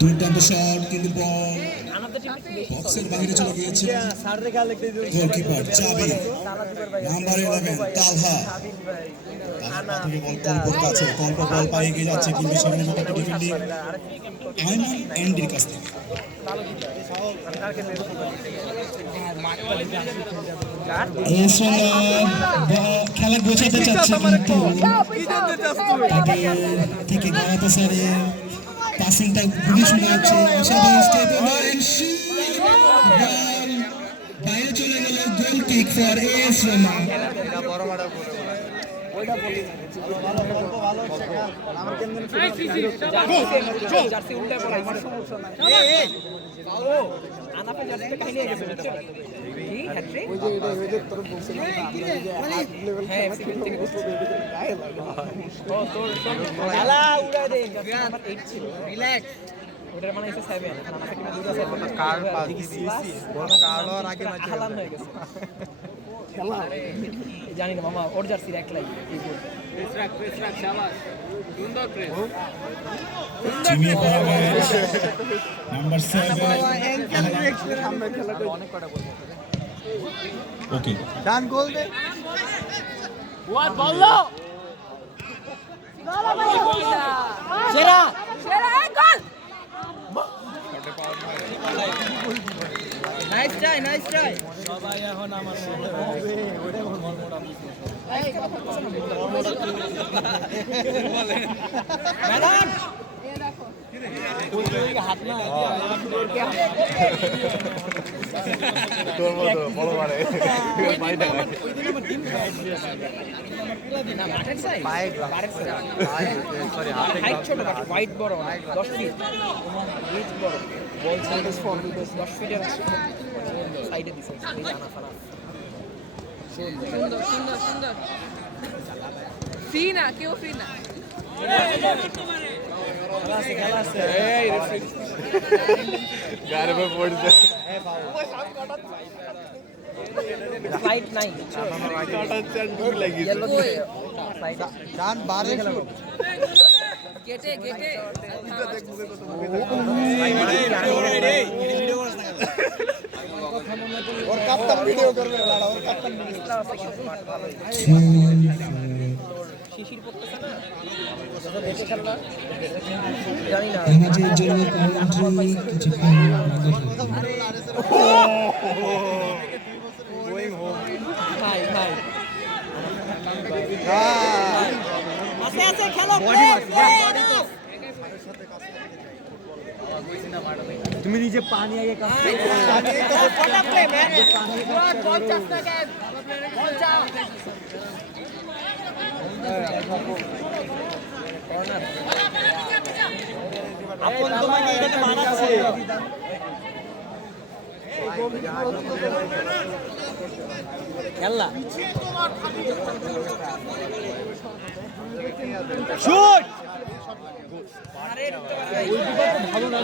দুর্দান্ত শট কিন্তু বল বক্সের বাইরে চলে গিয়েছে। গোলকিপার চাবি নাম্বার 11 তালহা থেকে বল কল্পর কাছে, কল্প বল পায়ে গিয়ে যাচ্ছে কিন্তু সেখানে মতো ডিফেন্ডিং আইমান এন্ডির কাছ থেকে খেলা গোছাতে চাচ্ছে কিন্তু থেকে গাওয়াতে স্যারে পাসিংটা খুবই সুন্দর হচ্ছে। বাইরে চলে গেল, গোল কিক ফর এস রোমা। ওটার মানে হচ্ছে 7 আমাকে টিমে দুটো 7 কার্ড পাস দিছি কার্ড আর আগে ম্যাচ হালান হয়ে গেছে খেলা জানি না মামা ওর জার্সির এক লাই এই গোল প্রেস রাখ শাবাশ সুন্দর প্রেস জিমি পারভেজ নাম্বার 7 আমরা খেলাটা অনেক কটা গোল ওকে ডান গোল দে ওয়াট বললো সেরা সেরা এক গোল নাইস ট্রাই সবাই এখন আমার এই ম্যাডাম এ দেখো হাত না তোর মতো বড় মারে বাইটা না মাঠের সাইড বাইরের সাইড সরি হাইট ছোট হোয়াইট বড় 10 ফিট রিচ বড় বল সাইজ 4 মিটার 10 ফিটের সাইডে দিছে এই জানা ফানা সুন্দর সুন্দর সুন্দর ফ্রি না কেউ ফ্রি না খেলা আছে এই রেফারি গারে পে পড়ছে ফ্লাইট নাই কাটা চ্যাট ঢুক লাগিয়েছে ইয়েলো ফ্লাইট ডান বারে গেটে ওর কাপ্তান ভিডিও করবে লাড়া ওর কাপ্তান শিশির পড়তেছে না দেখে খেলনা জানি না আমাদের জন্য কমেন্ট্রি কিছু গোইং হোম ভাই আছে খেলো তুমি নিজে পানি আগে কাজ কটা প্লে ম্যান 50 সেকেন্ড কর্নার আপন তোমাকে এটাতে মানাচ্ছে খেলা শুট আরে ভালো না